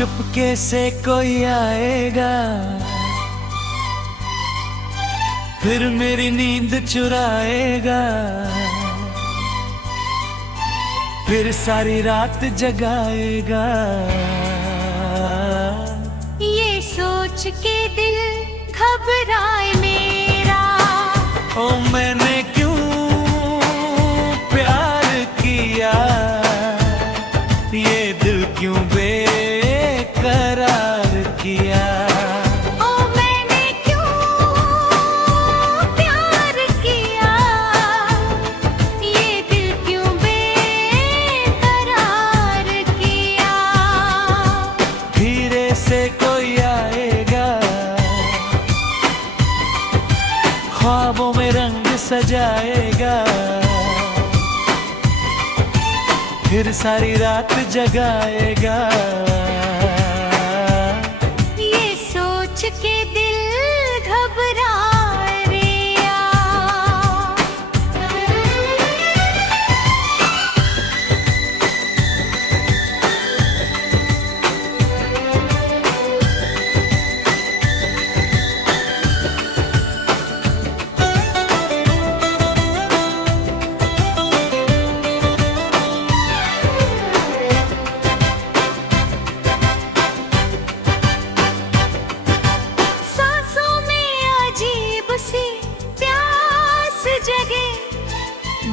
चुपके से कोई आएगा, फिर मेरी नींद चुराएगा, फिर सारी रात जगाएगा। ये सोच के दिल घबराए मेरा, ओ मैंने क्यों प्यार किया, ये दिल क्यों बेकरार किया। ओ मैंने क्यों प्यार किया, ये दिल क्यों बेकरार किया। धीरे से कोई आएगा, ख्वाबों में रंग सजाएगा, फिर सारी रात जगाएगा। ये सोच के दिल घबराए रिया।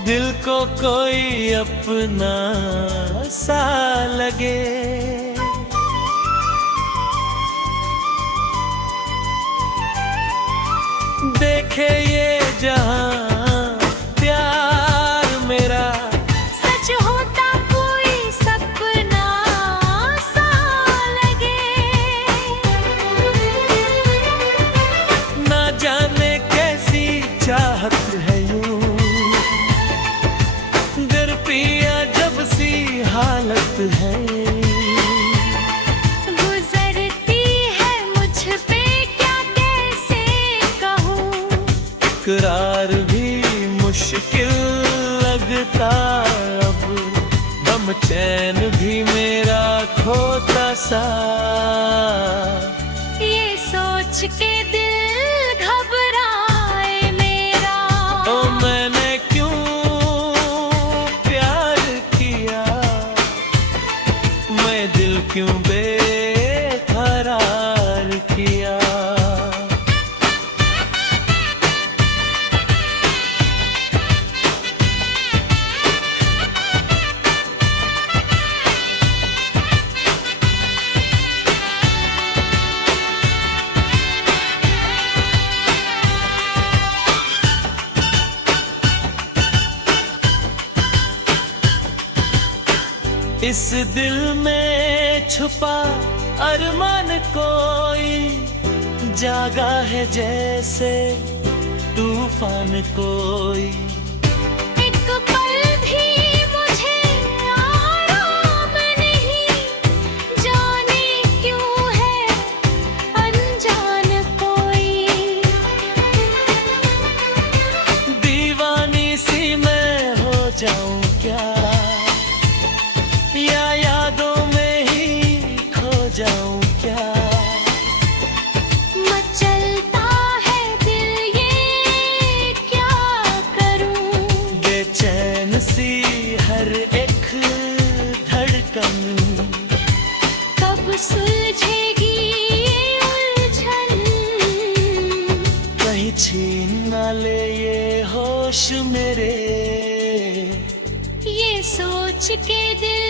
दिल को कोई अपना सा लगे, देखे ये जहां प्यार मेरा, सच होता कोई सपना सा लगे। ना जाने कैसी चाहत है यूं, दिल पिया जब सी हालत है, गुजरती है मुझ पे क्या कैसे कहूँ। इकरार भी मुश्किल लगता अब, दम चैन भी मेरा खोता सा। ये सोच के दिल घबराए मेरा, ओ मैंने क्यों प्यार किया, मैं दिल क्यों बेकरार किया। इस दिल में छुपा अरमान कोई, जागा है जैसे तूफान कोई। एक पल भी मुझे आराम नहीं, जाने क्यों है अनजान कोई। दीवानी सी मैं हो जाऊं क्या, या यादों में ही खो जाऊं क्या। मचलता है दिल ये क्या करूं, बेचैन सी हर एक धड़कन, कब सुलझेगी ये उलझन। कहीं छीन ना ले ये होश मेरे, ये सोच के दिल